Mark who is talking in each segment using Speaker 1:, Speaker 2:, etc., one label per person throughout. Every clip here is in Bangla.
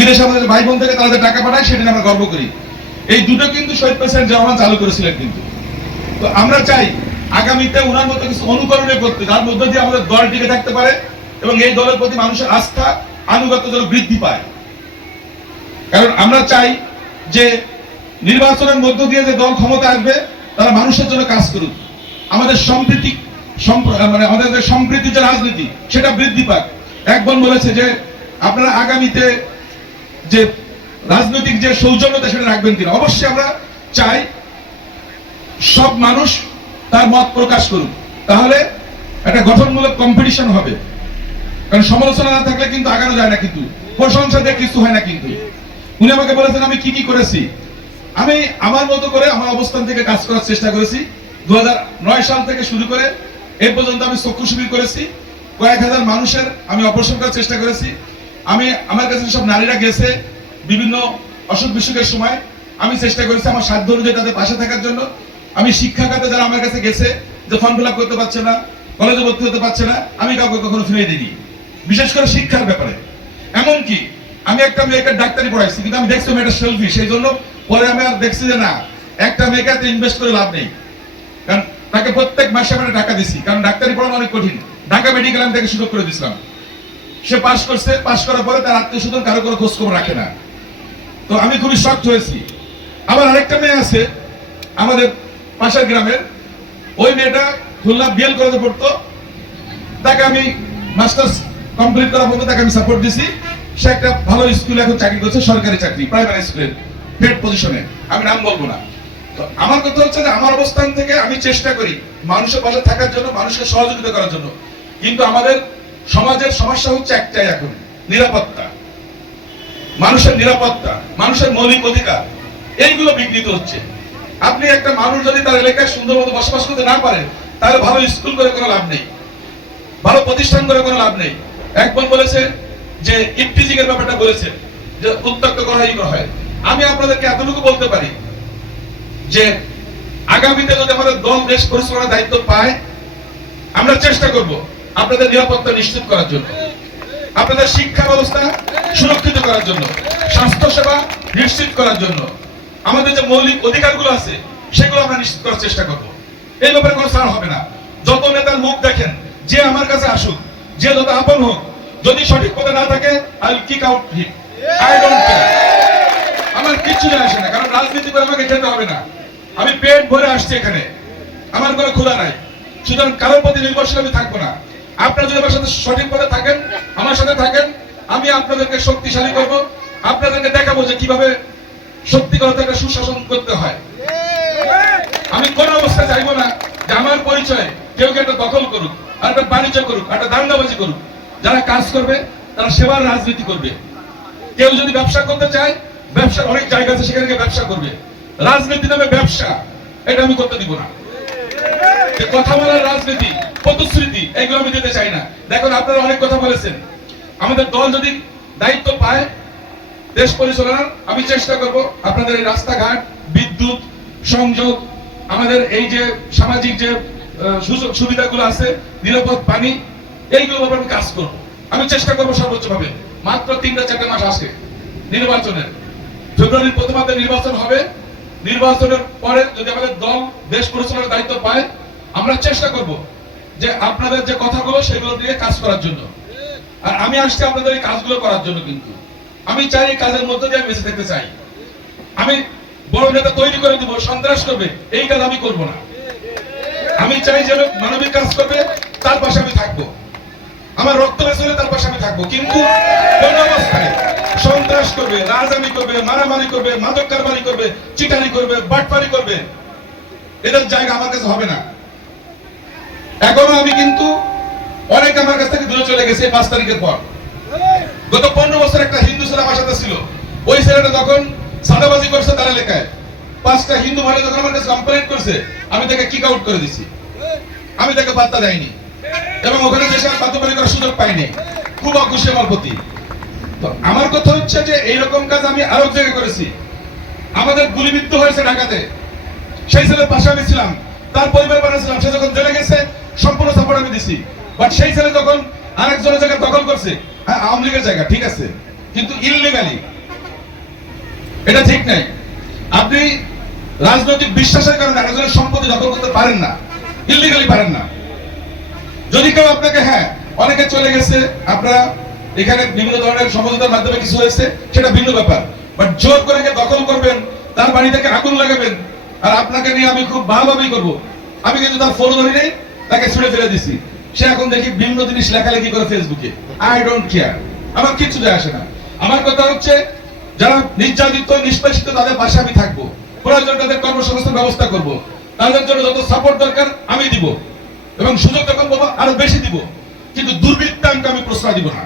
Speaker 1: বিদেশে আমাদের ভাই বোন থেকে তাদের টাকা পাঠায়, সেটা আমরা গর্ব করি। এই দুটো কিন্তু শহীদ প্রেসিডেন্ট জিয়া চালু করেছিলেন কিন্তু। তো আমরা চাই আগামীতে ওনার মতো কিছু অনুকরণে করতে, যার মধ্যে দিয়ে আমাদের দল টিকে থাকতে পারে এবং এই দলের প্রতি মানুষের আস্থা, আনুগত্য যেন বৃদ্ধি পায়। কারণ আমরা চাই যে নির্বাচনের মধ্য দিয়ে যে দল ক্ষমতা আসবে, তারা মানুষের জন্য কাজ করুক। আমাদের সম্প্রীতি মানে আমাদের যে সম্প্রীতি যে রাজনীতি, সেটা বৃদ্ধি পাক। এক বোন বলেছে যে, আপনারা আগামীতে যে রাজনৈতিক যে সৌজন্যতা সেটা রাখবেন কিনা? অবশ্যই আমরা চাই সব মানুষ তার মত প্রকাশ করুক। তাহলে একটা গঠনমূলক কম্পিটিশন হবে। কারণ সমালোচনা না থাকলে কিন্তু আগানো যায় না কিন্তু। প্রশংসা দিয়ে কিছু হয় না কিন্তু। উনি আমাকে বলেছেন, আমি কি কি করেছি? আমি আমার মতো করে আমার অবস্থান থেকে কাজ করার চেষ্টা করেছি। দু হাজার নয় সাল থেকে শুরু করে এই পর্যন্ত আমি চক্ষু শিবির করেছি। কয়েক হাজার মানুষের আমি অপারেশন করার চেষ্টা করেছি। আমি, আমার কাছে সব নারীরা গেছে বিভিন্ন অসুখ বিসুখের সময়, আমি চেষ্টা করেছি আমার সাধ্য অনুযায়ী তাদের পাশে থাকার জন্য। আমি শিক্ষা খাতে যারা আমার কাছে গেছে, যে ফর্ম ফিল করতে পারছে না কলেজে ভর্তি হতে পারছে না, আমি কাউকে কখনো ফিরিয়ে দিইনি। বিশেষ করে শিক্ষার ব্যাপারে। এমনকি আমি একটা মেয়েকে ডাক্তারি পড়াইছি, কিন্তু আমি দেখছি মেয়েটা সেলফি সেই জন্য পরে আমি আর দেখছি যে না, একটা মেয়েকে এত ইনভেস্ট করে লাভ নেই। কারণ তাকে প্রত্যেক মাসে আমরা টাকা দিছি, কারণ ডাক্তারি পড়ানো অনেক কঠিন। ঢাকা মেডিকেল আমি তাকে সুযোগ করে দিছিলাম। সে পাশ করছে, পাশ করার পরে তার আত্মীয় স্বজন কারও কোনো খোঁজ খবর রাখে না। তো আমি খুবই শক্ত হয়েছি। আবার আরেকটা মেয়ে আছে, আমাদের পাশের গ্রামের। ওই মেয়েটা খুলনা বিএল কলেজে পড়তো। তাকে আমি মাস্টার্স কমপ্লিট করার পর তাকে আমি সাপোর্ট দিছি। সে একটা ভালো স্কুলে এখন চাকরি করছে, সরকারি চাকরি প্রাইমারি স্কুলের হেড পজিশনে আমি নাম বলব না। তো আমার কথা হচ্ছে যে আমার অবস্থান থেকে আমি চেষ্টা করি মানুষের পাশে থাকার জন্য, মানুষকে সহযোগিতা করার জন্য। কিন্তু আমাদের সমাজের সমস্যা হচ্ছে একটাই এখন, নিরাপত্তা। মানুষের নিরাপত্তা, মানুষের মৌলিক অধিকার, এইগুলো বিঘ্নিত হচ্ছে। আপনি একটা মানুষ যদি তার এলাকায় সুন্দর মতো বসবাস করতে না পারে তাহলে ভালো স্কুল করে কোনো লাভ নেই, ভালো প্রতিষ্ঠান করে কোনো লাভ নেই। একবার বলেছে যে ইফটিজিং এর ব্যাপারটা বলেছে, যে উত্তক্ত করা এই হয়। আমি আপনাদেরকে এতটুকু বলতে পারি যে, আগামীতে যদি আমাদের দল দেশ পরিচালনার দায়িত্ব পায়, আমরা চেষ্টা করব আপনাদের নিরাপত্তা নিশ্চিত করার জন্য। আপনাদের শিক্ষা ব্যবস্থা সুরক্ষিত করার জন্য। স্বাস্থ্য সেবা নিশ্চিত করার জন্য। আমাদের যে মৌলিক অধিকারগুলো আছে, সেগুলো আমরা নিশ্চিত করার চেষ্টা করব। এই ব্যাপারে কোনো ছাড় হবে না। যত নেতার মুখ দেখেন, যে আমার কাছে আসুক, যে যত আপন হোক, যদি সঠিক পথে না থাকে, I kick out him. I don't আমার কিচ্ছু যায় আসে না, কারণ রাজনীতি করে আমাকে খেতে হবে না। আমি পেট ভরে আসছি এখানে। আমার কোনো খোলা নাই। সুতরাং কারোর প্রতি নির্ভরশীল আমি থাকব না। আপনারা যদি আমার সাথে সঠিক পথে থাকেন, আমার সাথে থাকেন, আমি আপনাদেরকে শক্তিশালী করব। আপনাদেরকে দেখাবো যে কীভাবে সত্যিকার অর্থে সুশাসন করতে হয়। আমি কোন অবস্থায় চাইব না যে আমার পরিচয় কেউ একটা দখল করুক, আর একটা বাণিজ্য করুক একটা দাঙ্গাবাজি করুক। যারা কাজ করবে, তারা সেবার রাজনীতি করবে। কেউ যদি ব্যবসা করতে চায় ব্যবসার অনেক জায়গা আছে, সেখানে ব্যবসা করবে। রাজনীতি নামে ব্যবসা, এটা আমি করতে দিব না। কথা বলার রাজনীতি এগুলো আমি দিতে চাই না। দেখুন, আপনারা অনেক কথা বলেছেন। আমাদের দল যদি দায়িত্ব পায় দেশ পরিচালনার, আমি চেষ্টা করব আপনাদের এই রাস্তাঘাট, বিদ্যুৎ, সংযোগ, আমাদের এই যে সামাজিক যে সুযোগ সুবিধাগুলো আছে, নিরাপদ পানি, এইগুলোর উপর আমি কাজ করব। আমি চেষ্টা করব সর্বোচ্চ ভাবে মাত্র তিনটা চারটে মাস আসে নির্বাচনের। ফেব্রুয়ারির প্রথমার্ধে নির্বাচন হবে। নির্বাচনের পরে যদি আমাদের দল দেশ পরিচালনার দায়িত্ব পায়, আমরা চেষ্টা করব যে আপনাদের যে কথাগুলো সেগুলো দিয়ে কাজ করার জন্য। আর আমি আসছি আপনাদের এই কাজগুলো করার জন্য কিন্তু। আমি চাই এই কাজের মধ্যে দিয়ে আমি বেঁচে থাকতে চাই। আমি বড় নেতা তৈরি করে দিব, সন্ত্রাস করবে, এই কাজ আমি করব না। আমি চাই যে মানবিক কাজ করবে, তার পাশে আমি থাকব। আমার রক্ত বেসলে তার পাশে আমি থাকব। কিন্তু কোন অবস্থায় সন্ত্রাস করবে রাজানি করবে, মারামারি করবে, মাদক কারবারি করবে, চিটারি করবে, বাটপারি করবে, এদের জায়গা আমার কাছে হবে না। এখনও আমি কিন্তু অনেক আমার কাছ থেকে দূরে চলে গেছে পাঁচ তারিখের পর। গত পনেরো বছর একটা হিন্দু ছেলে আমার সাথে ছিল। ওই ছেলেটা যখন সাদাবাজি করছে তার এলাকায়। পাঁচটা হিন্দু ভাই যখন আমার কাছে কমপ্লেন করছে, আমি তাকে কিক আউট করে দিছি। আমি তাকে পাত্তা দেয়নি। এবং ওখানে দেশে আর বাধ্যবাড়ি করার সুযোগ পাইনি। খুব অখুশি আমার প্রতি। তো আমার কথা হচ্ছে যে এইরকম কাজ আমি আরও জায়গায় করেছি। আমাদের গুলিবিদ্ধ হয়েছে ঢাকাতে। সেই ছেলের পাশে আমি ছিলাম। তার পরিবার বানিয়েছিলাম সে যখন জেলে গেছে সম্পূর্ণ সাপোর্ট আমি দিছি। বাট সেই ছেলে যখন আরেকজনের জায়গা দখল করছে হ্যাঁ আওয়ামী লীগের জায়গা, ঠিক আছে। কিন্তু ইললিগালি এটা ঠিক নাই। আপনি রাজনৈতিক বিশ্বাসের কারণে একজনের সম্পত্তি দখল করতে পারেন না। ইললিগালি পারেন না। যদি কেউ আপনাকে হ্যাঁ অনেকে চলে গেছে, আপনারা এখানে বিভিন্ন ধরনের সমঝোতার মাধ্যমে কিছু হয়েছে, সেটা ভিন্ন ব্যাপার। বাট জোর করে দখল করবেন, তার বাড়ি থেকে আগুন লাগাবেন, আর আপনাকে নিয়ে আমি খুব ভালোভাবেই করব। আমি কিন্তু তার ফোন ধরি নেই তাকে ছুড়ে ফেলে দিছি। সে এখন দেখি ভিন্ন জিনিস লেখালেখি করে ফেসবুকে আই ডোন্ট কেয়ার আমার কিচ্ছু যায় আসে না। আমার কথা হচ্ছে, যারা নির্যাতিত নিষ্পেষিত তাদের পাশে আমি থাকব। প্রয়োজন তাদের কর্মসংস্থান ব্যবস্থা করব। তাদের জন্য যত সাপোর্ট দরকার, আমি দিব। এবং সুযোগ যখন পাবো আরও বেশি দিব। কিন্তু দুর্বৃত্তাঙ্ক আমি প্রশ্রয় দিব না।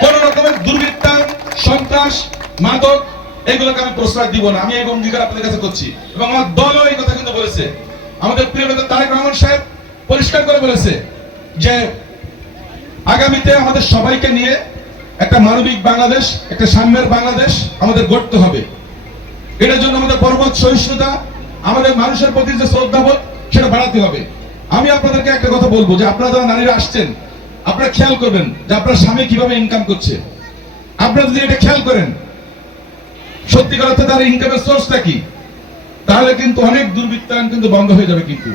Speaker 1: কোন রকমের দুর্বৃত্তান সন্ত্রাস, মাদক, এগুলোকে আমি প্রশ্রয় দিব না। আমি এই অঙ্গীকার আপনাদের কাছে করছি। এবং আমার দলও এই কথা কিন্তু বলেছে। আমাদের প্রিয় নেতা তারেক রহমান সাহেব পরিষ্কার করে বলেছে যে আগামীতে আমাদের সবাইকে নিয়ে একটা মানবিক বাংলাদেশ, একটা সাম্যের বাংলাদেশ আমাদের গড়তে হবে। এটার জন্য আমাদের পরমত সহিষ্ণুতা, আমাদের মানুষের প্রতি যে শ্রদ্ধাবোধ, সেটা বাড়াতে হবে। আমি আপনাদেরকে একটা কথা বলব যে আপনারা যারা নারীরা আসছেন, আপনারা খেয়াল করবেন যে আপনার স্বামী কীভাবে ইনকাম করছে। আপনারা যদি এটা খেয়াল করেন, সত্যিকার অর্থে তার ইনকামের সোর্সটা কি? তাহলে কিন্তু অনেক দুর্বৃত্তায়ন কিন্তু বন্ধ হয়ে যাবে কিন্তু।